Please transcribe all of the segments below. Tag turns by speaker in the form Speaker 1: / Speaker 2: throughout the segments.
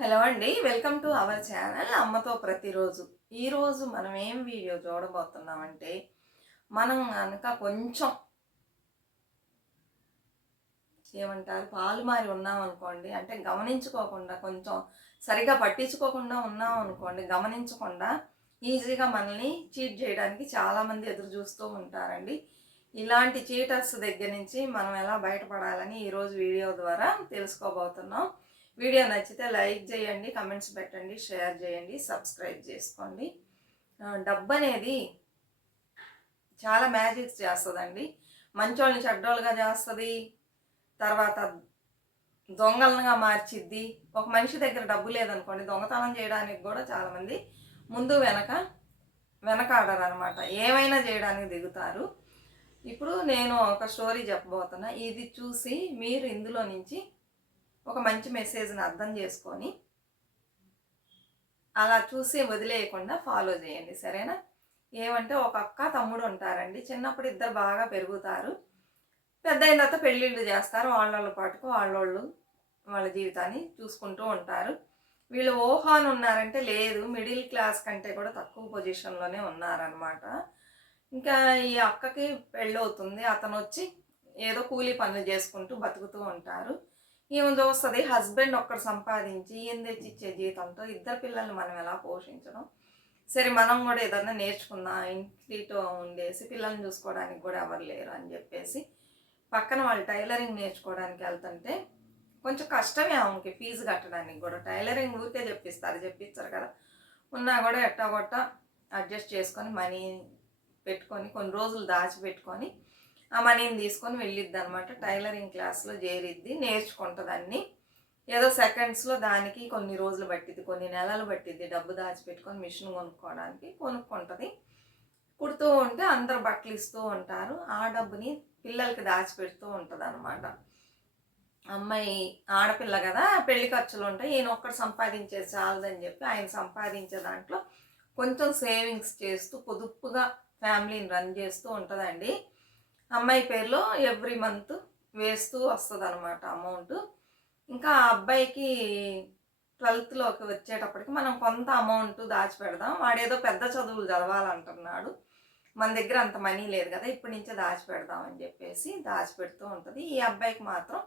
Speaker 1: Hello అండి welcome to our channel అమ్మతో ప్రతిరోజు. ఈరోజు మనం ఏం వీడియో చూడబోతున్నామంటే మనం కనుక కొంచెం ఏమంటారు పాలు మారి ఉన్నాం అనుకోండి అంటే గమనించుకోకుండా కొంచెం సరిగా పట్టించుకోకుండా ఉన్నాం అనుకోండి గమనించకుండా ఈజీగా మనల్ని చీట్ చేయడానికి చాలామంది ఎదురు చూస్తూ ఉంటారండి. ఇలాంటి చీటర్స్ దగ్గర నుంచి మనం ఎలా బయటపడాలని ఈరోజు వీడియో ద్వారా తెలుసుకోబోతున్నాం. వీడియో నచ్చితే లైక్ చేయండి కమెంట్స్ పెట్టండి షేర్ చేయండి సబ్స్క్రైబ్ చేసుకోండి. డబ్బు అనేది చాలా మ్యాజిక్స్ చేస్తుందండి. మంచోళ్ళని చెడ్డోళ్ళుగా చేస్తుంది తర్వాత దొంగలనుగా మార్చిద్ది. ఒక మనిషి దగ్గర డబ్బు లేదనుకోండి దొంగతనం చేయడానికి కూడా చాలామంది ముందు వెనక వెనకాడరు అనమాట ఏమైనా చేయడానికి దిగుతారు. ఇప్పుడు నేను ఒక స్టోరీ చెప్పబోతున్నా. ఇది చూసి మీరు ఇందులో నుంచి ఒక మంచి మెసేజ్ని అర్థం చేసుకొని అలా చూసి వదిలేయకుండా ఫాలో చేయండి సరేనా? ఏమంటే ఒక అక్క తమ్ముడు ఉంటారండి. చిన్నప్పుడు ఇద్దరు బాగా పెరుగుతారు. పెద్ద అయిన తర్వాత పెళ్ళిళ్ళు చేస్తారు. వాళ్ళ పాటుకు వాళ్ళోళ్ళు వాళ్ళ జీవితాన్ని చూసుకుంటూ ఉంటారు. వీళ్ళు ఓహాన్ ఉన్నారంటే లేదు. మిడిల్ క్లాస్ కంటే కూడా తక్కువ పొజిషన్లోనే ఉన్నారనమాట ఇంకా ఈ అక్కకి పెళ్ళవుతుంది. అతను వచ్చి ఏదో కూలీ పనులు చేసుకుంటూ బతుకుతూ ఉంటారు. ఈమె చూస్తుంది హస్బెండ్ ఒక్కడు సంపాదించి ఈయన తెచ్చి ఇచ్చే జీతంతో ఇద్దరు పిల్లల్ని మనం ఎలా పోషించడం? సరే మనం కూడా ఏదన్నా నేర్చుకుందాం ఇంటితో ఉండేసి పిల్లల్ని చూసుకోవడానికి కూడా ఎవరు లేరు అని చెప్పేసి పక్కన వాళ్ళు టైలరింగ్ నేర్చుకోవడానికి వెళ్తుంటే కొంచెం కష్టమే ఆమెకి ఫీజు కట్టడానికి కూడా. టైలరింగ్ ఊరికే చెప్పిస్తారు చెప్పించారు కదా. ఉన్నా కూడా ఎట్టా కొట్ట అడ్జస్ట్ చేసుకొని మనీ పెట్టుకొని కొన్ని రోజులు దాచిపెట్టుకొని ఆ మనీని తీసుకొని వెళ్ళిద్ది అనమాట టైలరింగ్ క్లాస్లో చేరిద్ది నేర్చుకుంటుంది అన్ని ఏదో సెకండ్స్లో దానికి కొన్ని రోజులు పట్టిద్ది కొన్ని నెలలు పట్టిద్ది డబ్బు దాచిపెట్టుకొని మిషన్ కొనుక్కోవడానికి కొనుక్కుంటుంది. కుడుతూ ఉంటే అందరు బట్టలు ఇస్తూ ఉంటారు. ఆ డబ్బుని పిల్లలకి దాచిపెడుతూ ఉంటుంది అనమాట అమ్మాయి ఆడపిల్ల కదా పెళ్ళి ఖర్చులు ఉంటాయి. ఈయన ఒక్కడు సంపాదించేది చాలదని చెప్పి ఆయన సంపాదించే దాంట్లో కొంచెం సేవింగ్స్ చేస్తూ పొదుపుగా ఫ్యామిలీని రన్ చేస్తూ ఉంటుందండి. అమ్మాయి పేరులో ఎవ్రీ మంత్ వేస్తూ వస్తుంది అనమాట అమౌంట్. ఇంకా ఆ అబ్బాయికి ట్వెల్త్లోకి వచ్చేటప్పటికి మనం కొంత అమౌంట్ దాచిపెడదాం. వాడేదో పెద్ద చదువులు చదవాలంటున్నాడు. మన దగ్గర అంత మనీ లేదు కదా ఇప్పటి నుంచే దాచిపెడదాం అని చెప్పేసి దాచిపెడుతూ ఉంటుంది. ఈ అబ్బాయికి మాత్రం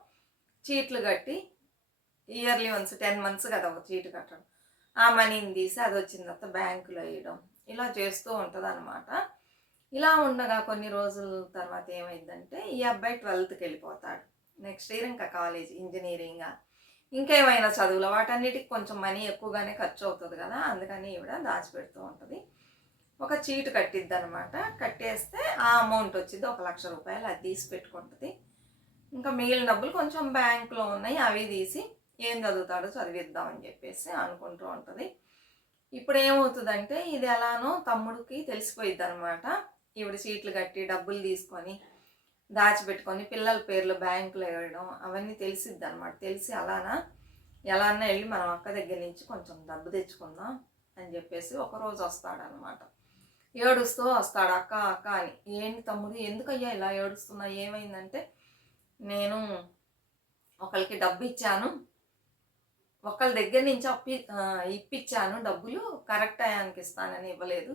Speaker 1: చీట్లు కట్టి ఇయర్లీ వన్స్ టెన్ మంత్స్ కదా ఒక చీటు కట్టడం. ఆ మనీని తీసి అది వచ్చిన తర్వాత బ్యాంకులో వేయడం. ఇలా చేస్తూ ఉంటుంది అనమాట ఇలా ఉండగా కొన్ని రోజుల తర్వాత ఏమైందంటే ఈ అబ్బాయి ట్వెల్త్కి వెళ్ళిపోతాడు. నెక్స్ట్ ఇయర్ ఇంకా కాలేజ్ ఇంజనీరింగ్. ఇంకేమైనా చదువులు వాటన్నిటికి కొంచెం మనీ ఎక్కువగానే ఖర్చు అవుతుంది కదా అందుకని ఈవిడ దాచిపెడుతూ ఉంటుంది. ఒక చీటు కట్టిద్ది అనమాట కట్టేస్తే ఆ అమౌంట్ వచ్చింది ఒక లక్ష రూపాయలు అది తీసి పెట్టుకుంటుంది. ఇంకా మిగిలిన డబ్బులు కొంచెం బ్యాంకులో ఉన్నాయి అవి తీసి ఏం చదువుతాడో చదివిద్దామని చెప్పేసి అనుకుంటూ ఉంటుంది. ఇప్పుడు ఏమవుతుందంటే ఇది ఎలానో తమ్ముడికి తెలిసిపోయిద్ది అనమాట ఈవిడ సీట్లు కట్టి డబ్బులు తీసుకొని దాచిపెట్టుకొని పిల్లల పేర్లు బ్యాంకులో వేయడం అవన్నీ తెలిసిద్ది అనమాట తెలిసి అలానా ఎలానా వెళ్ళి మనం అక్క దగ్గర నుంచి కొంచెం డబ్బు తెచ్చుకుందాం అని చెప్పేసి ఒకరోజు వస్తాడనమాట ఏడుస్తూ వస్తాడు అక్క అక్క అని. ఏంటి తమ్ముడు ఎందుకయ్యా ఇలా ఏడుస్తున్నా? ఏమైందంటే నేను ఒకరికి డబ్బు ఇచ్చాను ఒకళ్ళ దగ్గర నుంచి అప్పి ఇప్పించాను డబ్బులు కరెక్ట్ టయానికి ఇస్తానని ఇవ్వలేదు.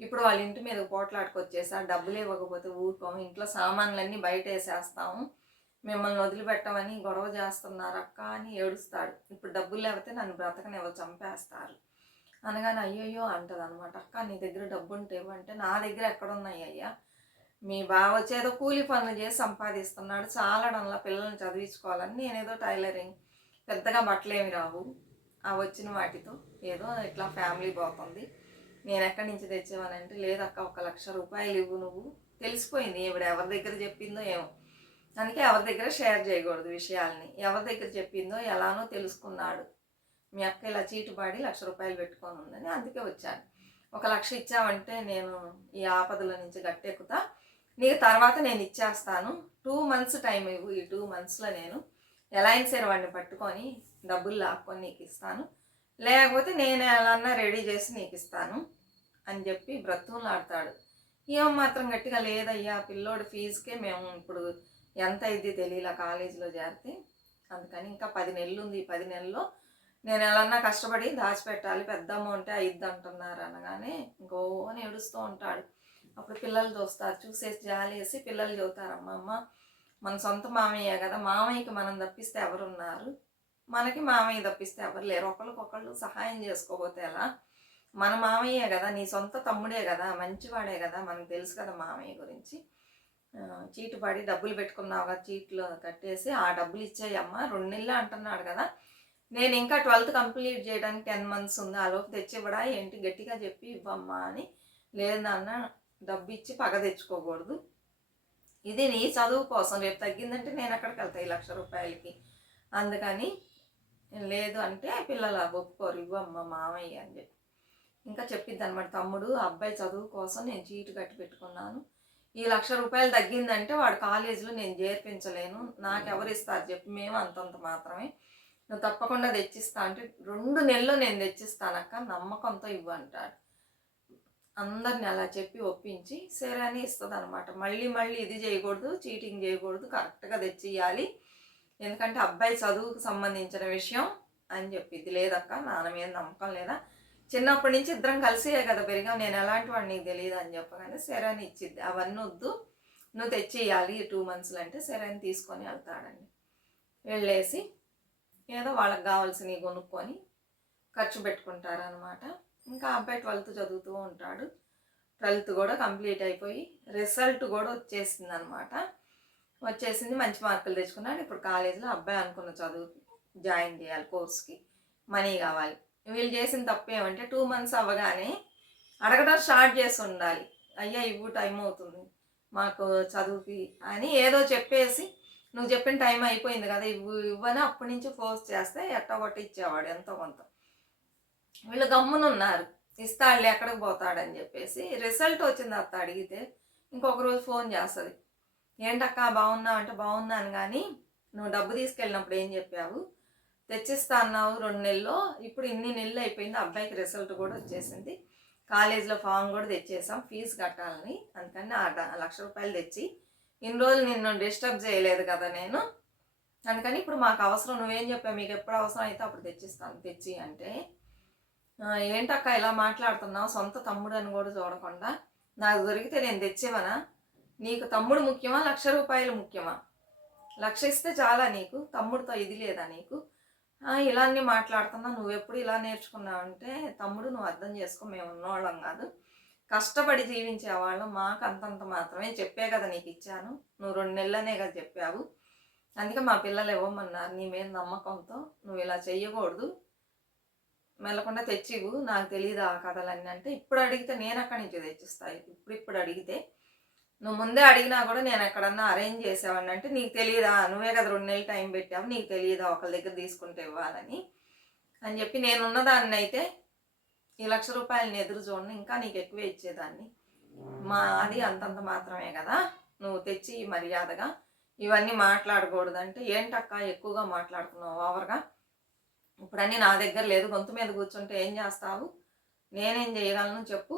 Speaker 1: ఇప్పుడు వాళ్ళ ఇంటి మీద పోట్లాడుకొచ్చేసా డబ్బులు ఇవ్వకపోతే ఊరుకోము ఇంట్లో సామాన్లన్నీ బయట వేసేస్తాము మిమ్మల్ని వదిలిపెట్టమని గొడవ చేస్తున్నారు అక్క అని ఏడుస్తాడు. ఇప్పుడు డబ్బులు లేకపోతే నన్ను బ్రతకనివ్వ చంపేస్తారు? అనగానే అయ్యయ్యో అంటది అనమాట అక్క నీ దగ్గర డబ్బు ఉంటే ఇవ్వంటే నా దగ్గర ఎక్కడున్నాయి అయ్యా? మీ బావ వచ్చేదో కూలి పనులు చేసి సంపాదిస్తున్నాడు చాలడంలో పిల్లల్ని చదివించుకోవాలని నేనేదో టైలరింగ్ పెద్దగా బట్టలేమి రావు. ఆ వచ్చిన వాటితో ఏదో ఇట్లా ఫ్యామిలీ పోతుంది. నేను ఎక్కడి నుంచి తెచ్చేవానంటే లేదక్క ఒక లక్ష రూపాయలు ఇవ్వు నువ్వు. తెలిసిపోయింది ఈవిడ ఎవరి దగ్గర చెప్పిందో ఏమో. అందుకే ఎవరి దగ్గర షేర్ చేయకూడదు విషయాల్ని. ఎవరి దగ్గర చెప్పిందో ఎలానో తెలుసుకున్నాడు. మీ అక్క ఇలా చీటుపాడి లక్ష రూపాయలు పెట్టుకొని ఉందని అందుకే వచ్చాను. ఒక లక్ష ఇచ్చావంటే నేను ఈ ఆపదల నుంచి గట్టెక్కుతా. నీకు తర్వాత నేను ఇచ్చేస్తాను. టూ మంత్స్ టైం ఇవ్వు. ఈ టూ మంత్స్లో నేను ఎలా వాడిని పట్టుకొని డబ్బులు లాక్కొని నీకు ఇస్తాను. లేకపోతే నేను ఎలా రెడీ చేసి నీకు ఇస్తాను. అని చెప్పి బ్రతుకులాడతాడు. ఏం మాత్రం గట్టిగా లేదయ్యా పిల్లోడి ఫీజుకే మేము ఇప్పుడు ఎంత అయింది తెలియలా కాలేజీలో చేరితే అందుకని ఇంకా పది నెలలు ఉంది ఈ పది నెలల్లో నేను ఎలా కష్టపడి దాచిపెట్టాలి పెద్ద అమౌంటే అయిద్ది అంటున్నారు అనగానే ఇంకో అని ఏడుస్తూ ఉంటాడు. అప్పుడు పిల్లలు చూస్తారు చూసేసి జాలేసి పిల్లలు చదువుతారు అమ్మ అమ్మ మన సొంత మామయ్య కదా మామయ్యకి మనం తప్పిస్తే ఎవరున్నారు? మనకి మామయ్య తప్పిస్తే ఎవరు లేరు? ఒకరికొకళ్ళు సహాయం చేసుకోకపోతే ఎలా? మన మామయ్యే కదా నీ సొంత తమ్ముడే కదా మంచివాడే కదా మనకు తెలుసు కదా మామయ్య గురించి. చీటు పడి డబ్బులు పెట్టుకున్నావు కదా చీట్లు కట్టేసి ఆ డబ్బులు ఇచ్చేయమ్మా రెండు నెలలు అంటున్నాడు కదా. నేను ఇంకా ట్వెల్త్ కంప్లీట్ చేయడానికి టెన్ మంత్స్ ఉంది ఆ లోపు తెచ్చివ్వడా ఏంటి గట్టిగా చెప్పి ఇవ్వమ్మా అని. లేదు నాన్న డబ్బు ఇచ్చి పగ తెచ్చుకోకూడదు. ఇది నీ చదువు కోసం రేపు తగ్గిందంటే నేను ఎక్కడికి వెళ్తాయి ఈ లక్ష రూపాయలకి? అందుకని లేదు అంటే పిల్లలు ఒప్పుకోరు ఇవ్వమ్మ మామయ్య అని చెప్పి. ఇంకా చెప్పిద్ది అనమాట తమ్ముడు అబ్బాయి చదువు కోసం నేను చీటు కట్టి పెట్టుకున్నాను. ఈ లక్ష రూపాయలు తగ్గిందంటే వాడు కాలేజీలో నేను చేర్పించలేను. నాకు ఇస్తారు చెప్పి మేము అంతంత మాత్రమే. నువ్వు తప్పకుండా తెచ్చిస్తా అంటే రెండు నెలలు నేను తెచ్చిస్తానక్క నమ్మకంతో ఇవ్వు అంటాడు. అందరిని అలా చెప్పి ఒప్పించి సరే అని ఇస్తుంది అనమాట మళ్ళీ మళ్ళీ ఇది చేయకూడదు చీటింగ్ చేయకూడదు కరెక్ట్గా తెచ్చియాలి ఎందుకంటే అబ్బాయి చదువుకు సంబంధించిన విషయం అని చెప్పిద్ది లేదక్క నాన్న మీద నమ్మకం లేదా? చిన్నప్పటి నుంచి ఇద్దరం కలిసే కదా పెరిగాం. నేను ఎలాంటి వాడిని నీకు తెలియదు అని చెప్పగానే సరే అని ఇచ్చిద్ది. అవన్నీ వద్దు. నువ్వు తెచ్చేయాలి టూ మంత్స్లో అంటే సరే అని తీసుకొని వెళ్తాడండి వెళ్ళేసి ఏదో వాళ్ళకి కావాల్సినవి కొనుక్కొని ఖర్చు పెట్టుకుంటారనమాట ఇంకా అబ్బాయి ట్వెల్త్ చదువుతూ ఉంటాడు. ట్వెల్త్ కూడా కంప్లీట్ అయిపోయి రిజల్ట్ కూడా వచ్చేసింది అనమాట వచ్చేసింది మంచి మార్కులు తెచ్చుకున్నాడు. ఇప్పుడు కాలేజీలో అబ్బాయి అనుకున్న చదువు జాయిన్ చేయాలి కోర్స్కి మనీ కావాలి. వీళ్ళు చేసిన తప్పు ఏమంటే టూ మంత్స్ అవ్వగానే అడగడం స్టార్ట్ చేసి ఉండాలి. అయ్యా ఇవ్వు టైం అవుతుంది. మాకు చదువుకి అని ఏదో చెప్పేసి నువ్వు చెప్పిన టైం అయిపోయింది కదా ఇవ్వు ఇవ్వని అప్పటి నుంచి ఫోర్స్ చేస్తే ఎట్టగొట్టి ఇచ్చేవాడు ఎంతో కొంత. వీళ్ళు గమ్మునున్నారు. ఇస్తాడులే ఎక్కడికి పోతాడని చెప్పేసి రిజల్ట్ వచ్చింది అత్త అడిగితే ఇంకొక రోజు ఫోన్ చేస్తుంది. ఏంటక్క బాగున్నావు? అంటే బాగున్నాను కానీ నువ్వు డబ్బు తీసుకెళ్ళినప్పుడు ఏం చెప్పావు? తెచ్చిస్తా అన్నావు రెండు నెలల్లో ఇప్పుడు ఇన్ని నెలలు అయిపోయింది అబ్బాయికి రిజల్ట్ కూడా వచ్చేసింది. కాలేజీలో ఫామ్ కూడా తెచ్చేసాం ఫీజు కట్టాలని. అందుకని ఆ డ- లక్ష రూపాయలు తెచ్చి ఇన్ని రోజులు నిన్ను డిస్టర్బ్ చేయలేదు కదా నేను. అందుకని ఇప్పుడు మాకు అవసరం నువ్వేం చెప్పావు మీకు ఎప్పుడు అవసరం అయితే అప్పుడు తెచ్చిస్తాను తెచ్చి అంటే. ఏంటక్క ఇలా మాట్లాడుతున్నావు? సొంత తమ్ముడు అని కూడా చూడకుండా. నాకు దొరికితే నేను తెచ్చేవనా? నీకు తమ్ముడు ముఖ్యమా లక్ష రూపాయలు ముఖ్యమా? లక్ష ఇస్తే చాలా నీకు తమ్ముడితో ఇది లేదా నీకు? ఇలా అన్నీ మాట్లాడుతున్నావు నువ్వు ఎప్పుడు ఇలా నేర్చుకున్నావు అంటే తమ్ముడు నువ్వు అర్థం చేసుకో మేము ఉన్నవాళ్ళం కాదు. కష్టపడి జీవించే వాళ్ళం. మాకు అంతంత మాత్రమే చెప్పే కదా నీకు ఇచ్చాను. నువ్వు రెండు నెలలనే కదా చెప్పావు. అందుకే మా పిల్లలు ఇవ్వమన్నారు. నీ మీద నమ్మకంతో నువ్వు ఇలా చెయ్యకూడదు. మెల్లకుండా తెచ్చివు నాకు తెలియదు ఆ కథలన్నీ అంటే ఇప్పుడు అడిగితే నేను అక్కడి నుంచి తెచ్చిస్తాయి ఇప్పుడు ఇప్పుడు అడిగితే నువ్వు ముందే అడిగినా కూడా నేను ఎక్కడన్నా అరేంజ్ చేసావని అంటే నీకు తెలియదా నువ్వే కదా రెండు నెలలు టైం పెట్టావు నీకు తెలియదా ఒకళ్ళ దగ్గర తీసుకుంటే ఇవ్వాలని అని చెప్పి నేనున్న దాన్ని అయితే ఈ లక్ష రూపాయలని ఎదురు చూడండి ఇంకా నీకు ఎక్కువ ఇచ్చేదాన్ని. మా అది అంతంత మాత్రమే కదా. నువ్వు తెచ్చి మర్యాదగా ఇవన్నీ మాట్లాడకూడదు అంటే ఏంటక్క ఎక్కువగా మాట్లాడుతున్నావు? ఓవర్గా ఇప్పుడన్నీ నా దగ్గర లేదు గొంతు మీద కూర్చుంటే ఏం చేస్తావు? నేనేం చేయగలను చెప్పు.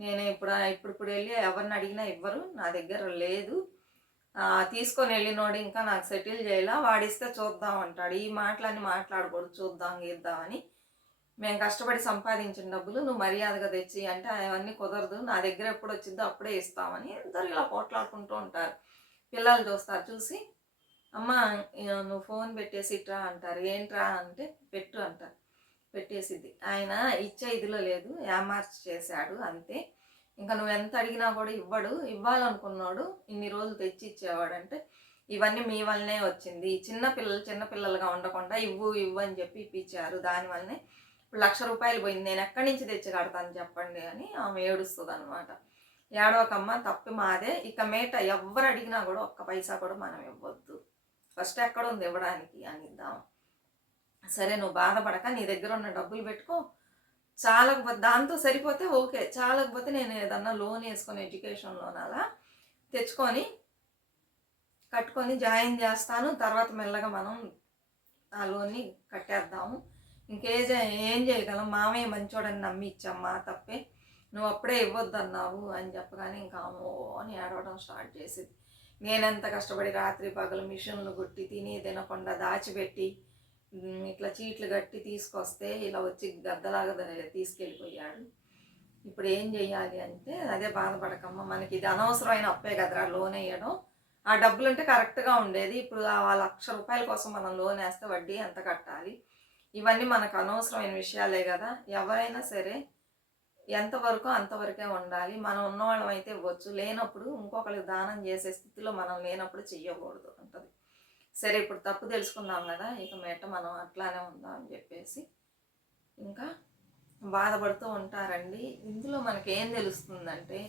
Speaker 1: నేను ఇప్పుడు ఇప్పుడు ఇప్పుడు వెళ్ళి ఎవరిని అడిగినా ఇవ్వరు నా దగ్గర లేదు. తీసుకొని వెళ్ళినోడు ఇంకా నాకు సెటిల్ చేయాల వాడిస్తే చూద్దాం అంటాడు. ఈ మాటలన్నీ మాట్లాడకూడదు చూద్దాం గీద్దామని మేము కష్టపడి సంపాదించిన డబ్బులు నువ్వు మర్యాదగా తెచ్చి అంటే అవన్నీ కుదరదు నా దగ్గర ఎప్పుడు వచ్చిందో అప్పుడే ఇస్తామని ఇద్దరు ఇలా పోట్లాడుకుంటూ ఉంటారు. పిల్లలు చూస్తారు చూసి అమ్మ నువ్వు ఫోన్ పెట్టేసి ఇట్రా అంటారు. ఏంట్రా అంటే పెట్టు అంటారు. పెట్టేసిద్ది ఆయన ఇచ్చే ఇదిలో లేదు ఏమార్చి చేశాడు అంతే. ఇంకా నువ్వు ఎంత అడిగినా కూడా ఇవ్వడు. ఇవ్వాలనుకున్నాడు ఇన్ని రోజులు తెచ్చి ఇచ్చేవాడు అంటే ఇవన్నీ మీ వల్లనే వచ్చింది. చిన్న పిల్లలు చిన్న పిల్లలుగా ఉండకుండా ఇవ్వు ఇవ్వు అని చెప్పి ఇప్పించారు. దానివల్లనే ఇప్పుడు లక్ష రూపాయలు పోయింది. నేను ఎక్కడి నుంచి తెచ్చి కడతాను చెప్పండి అని ఆమె ఏడుస్తుంది అనమాట ఏడవకమ్మ తప్పి మాదే. ఇక మేట ఎవరు అడిగినా కూడా ఒక్క పైసా కూడా మనం ఇవ్వద్దు. ఫస్ట్ ఎక్కడ ఉంది ఇవ్వడానికి? అని ఇద్దాం. సరే నువ్వు బాధపడక నీ దగ్గర ఉన్న డబ్బులు పెట్టుకో. చాలకపోతే దాంతో సరిపోతే ఓకే. చాలకపోతే నేను ఏదన్నా లోన్ వేసుకొని ఎడ్యుకేషన్ లోన్ అలా తెచ్చుకొని కట్టుకొని జాయిన్ చేస్తాను. తర్వాత మెల్లగా మనం ఆ లోన్ని కట్టేద్దాము. ఇంకే ఏం చేయగలం? మామయ్య మంచోడని నమ్మి ఇచ్చమ్మా తప్పే. నువ్వు అప్పుడే ఇవ్వద్దు అన్నావు అని చెప్పగానే ఇంకా అమ్మో అని ఏడవడం స్టార్ట్ చేసేది. నేనెంత కష్టపడి రాత్రి పగలు మిషన్లు కొట్టి తిని తినకుండా దాచిపెట్టి ఇట్లా చీట్లు కట్టి తీసుకొస్తే ఇలా వచ్చి గద్దలాగా తీసుకెళ్ళిపోయాడు. ఇప్పుడు ఏం చెయ్యాలి అంటే అదే బాధపడకమ్మ మనకి ఇది అనవసరమైన అప్పే కదరా లోన్ వేయడం. ఆ డబ్బులు అంటే కరెక్ట్గా ఉండేది. ఇప్పుడు ఆ లక్ష రూపాయల కోసం మనం లోన్ వేస్తే వడ్డీ ఎంత కట్టాలి? ఇవన్నీ మనకు అనవసరమైన విషయాలే కదా. ఎవరైనా సరే ఎంతవరకు అంతవరకే ఉండాలి. మనం ఉన్నవాళ్ళం అయితే ఇవ్వచ్చు. లేనప్పుడు ఇంకొకరికి దానం చేసే స్థితిలో మనం లేనప్పుడు చెయ్యకూడదు అంటది. సరే ఇప్పుడు తప్పు తెలుసుకున్నాం కదా ఇక మీట మనం అట్లానే ఉందాం అని చెప్పేసి ఇంకా బాధపడుతూ ఉంటారండి. ఇందులో మనకి ఏం తెలుస్తుందంటే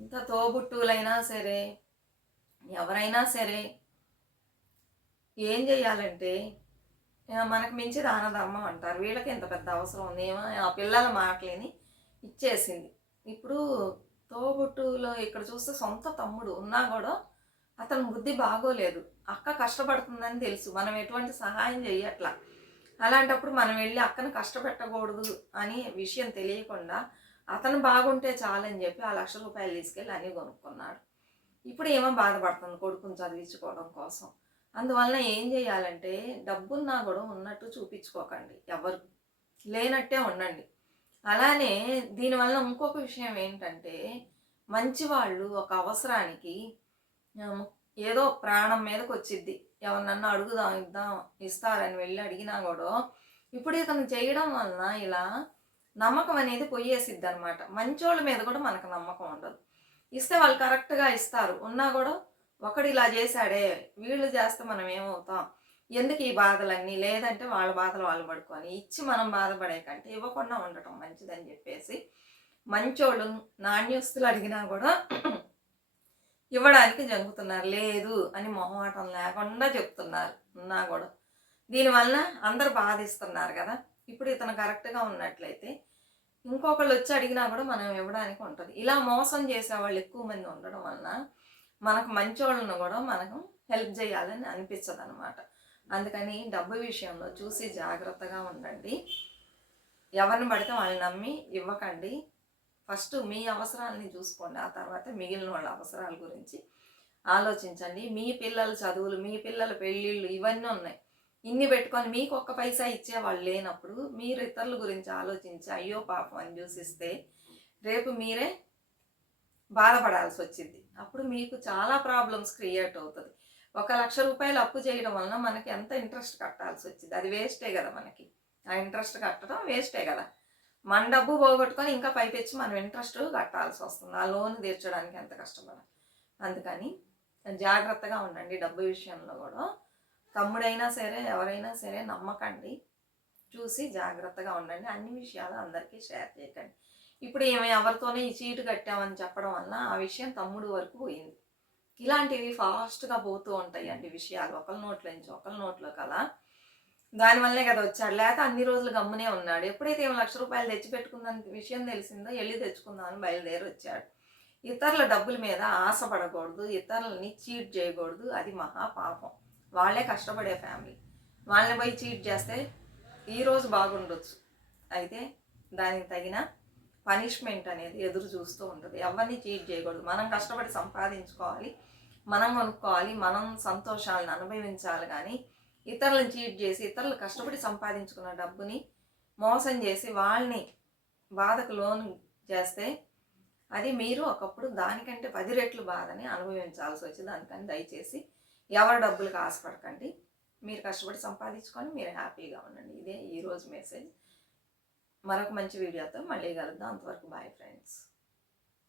Speaker 1: ఇంత తోబుట్టువులైనా సరే ఎవరైనా సరే ఏం చేయాలంటే మనకు మించి దాన ధర్మం అంటారు. వీళ్ళకి ఎంత పెద్ద అవసరం ఉంది. ఏమో ఆ పిల్లల మాటలేని ఇచ్చేసింది. ఇప్పుడు తోబుట్టులో ఇక్కడ చూస్తే సొంత తమ్ముడు ఉన్నా కూడా అతని బుద్ధి బాగోలేదు. అక్క కష్టపడుతుందని తెలుసు. మనం ఎటువంటి సహాయం చేయట్లా అలాంటప్పుడు మనం వెళ్ళి అక్కను కష్టపెట్టకూడదు అని విషయం తెలియకుండా అతను బాగుంటే చాలని చెప్పి ఆ లక్ష రూపాయలు తీసుకెళ్ళి అన్నీ కొనుక్కున్నాడు. ఇప్పుడు ఏమో బాధపడుతుంది కొడుకుని చదివించుకోవడం కోసం. అందువలన ఏం చేయాలంటే డబ్బున్నా కూడా ఉన్నట్టు చూపించుకోకండి ఎవరు. లేనట్టే ఉండండి. అలానే దీనివల్ల ఇంకొక విషయం ఏంటంటే మంచి వాళ్ళు ఒక అవసరానికి ఏదో ప్రాణం మీదకి వచ్చిద్ది ఎవరినన్నా అడుగుదాం ఇద్దాం ఇస్తారని వెళ్ళి అడిగినా కూడా ఇప్పుడు ఇతను చేయడం వలన ఇలా నమ్మకం అనేది పొయ్యేసిద్ది అనమాట మంచోళ్ళ మీద కూడా మనకు నమ్మకం ఉండదు. ఇస్తే వాళ్ళు కరెక్ట్గా ఇస్తారు. ఉన్నా కూడా ఒకడు ఇలా చేశాడే వీళ్ళు చేస్తే మనం ఏమవుతాం? ఎందుకు ఈ బాధలన్నీ? లేదంటే వాళ్ళ బాధలు వాళ్ళు పడుకొని ఇచ్చి మనం బాధపడే కంటే ఇవ్వకుండా ఉండటం మంచిదని చెప్పేసి మంచోళ్ళు నాణ్యస్తులు అడిగినా కూడా ఇవ్వడానికి జంకుతున్నారు. లేదు అని మొహమాటం లేకుండా చెప్తున్నారు ఉన్నా కూడా. దీనివల్ల అందరు బాధిస్తున్నారు కదా. ఇప్పుడు ఇతను కరెక్ట్గా ఉన్నట్లయితే ఇంకొకళ్ళు వచ్చి అడిగినా కూడా మనం ఇవ్వడానికి ఉంటుంది. ఇలా మోసం చేసే వాళ్ళు ఎక్కువ మంది ఉండడం వలన మనకు మంచోళ్ళను కూడా మనకు హెల్ప్ చేయాలని అనిపించదు అనమాట అందుకని డబ్బు విషయంలో చూసి జాగ్రత్తగా ఉండండి. ఎవరిని పడితే వాళ్ళని నమ్మి ఇవ్వకండి. ఫస్ట్ మీ అవసరాలని చూసుకోండి ఆ తర్వాత మిగిలిన వాళ్ళ అవసరాల గురించి ఆలోచించండి. మీ పిల్లల చదువులు మీ పిల్లల పెళ్ళిళ్ళు ఇవన్నీ ఉన్నాయి. ఇన్ని పెట్టుకొని మీకు ఒక్క పైసా ఇచ్చే వాళ్ళు లేనప్పుడు మీరు ఇతరుల గురించి ఆలోచించి అయ్యో పాపం అని చూసిస్తే రేపు మీరే బాధపడాల్సి వచ్చింది. అప్పుడు మీకు చాలా ప్రాబ్లమ్స్ క్రియేట్ అవుతుంది. ఒక లక్ష రూపాయలు అప్పు చేయడం వలన మనకి ఎంత ఇంట్రెస్ట్ కట్టాల్సి వచ్చింది? అది వేస్టే కదా మనకి. ఆ ఇంట్రెస్ట్ కట్టడం వేస్టే కదా. మన డబ్బు పోగొట్టుకొని ఇంకా పైపెచ్చి మనం ఇంట్రెస్ట్ కట్టాల్సి వస్తుంది. ఆ లోన్ తీర్చడానికి ఎంత కష్టపడ? అందుకని జాగ్రత్తగా ఉండండి డబ్బు విషయంలో కూడా. తమ్ముడైనా సరే ఎవరైనా సరే నమ్మకండి. చూసి జాగ్రత్తగా ఉండండి. అన్ని విషయాలు అందరికీ షేర్ చేయకండి. ఇప్పుడు ఏమి ఎవరితోనే ఈ చీటు కట్టామని చెప్పడం వల్ల ఆ విషయం తమ్ముడు వరకు పోయింది. ఇలాంటివి ఫాస్ట్గా పోతూ ఉంటాయి అండి విషయాలు. ఒకరి నోట్లో నుంచి ఒకరి నోట్లో కదా దానివల్లే కదా వచ్చాడు. లేక అన్ని రోజులు గమ్మునే ఉన్నాడు. ఎప్పుడైతే ఏమో లక్ష రూపాయలు తెచ్చి పెట్టుకుందని విషయం తెలిసిందో వెళ్ళి తెచ్చుకుందామని బయలుదేరి వచ్చాడు. ఇతరుల డబ్బుల మీద ఆశపడకూడదు. ఇతరులని చీట్ చేయకూడదు. అది మహా పాపం. వాళ్ళే కష్టపడే ఫ్యామిలీ. వాళ్ళని పోయి చీట్ చేస్తే ఈరోజు బాగుండొచ్చు. అయితే దానికి తగిన పనిష్మెంట్ అనేది ఎదురు చూస్తూ ఉంటుంది. ఎవరిని చీట్ చేయకూడదు. మనం కష్టపడి సంపాదించుకోవాలి. మనం కొనుక్కోవాలి. మనం సంతోషాలను అనుభవించాలి కానీ ఇతరులను చీట్ చేసి ఇతరులు కష్టపడి సంపాదించుకున్న డబ్బుని మోసం చేసి వాళ్ళని బాధకు లోన్ చేస్తే అది మీరు ఒకప్పుడు దానికంటే పది రెట్లు బాధని అనుభవించాల్సి వచ్చింది. అందుకని దయచేసి ఎవరి డబ్బులకు ఆశపడకండి. మీరు కష్టపడి సంపాదించుకొని మీరు హ్యాపీగా ఉండండి. ఇదే ఈరోజు మెసేజ్. మరొక మంచి వీడియోతో మళ్ళీ కలుద్దాం. అంతవరకు బాయ్ ఫ్రెండ్స్.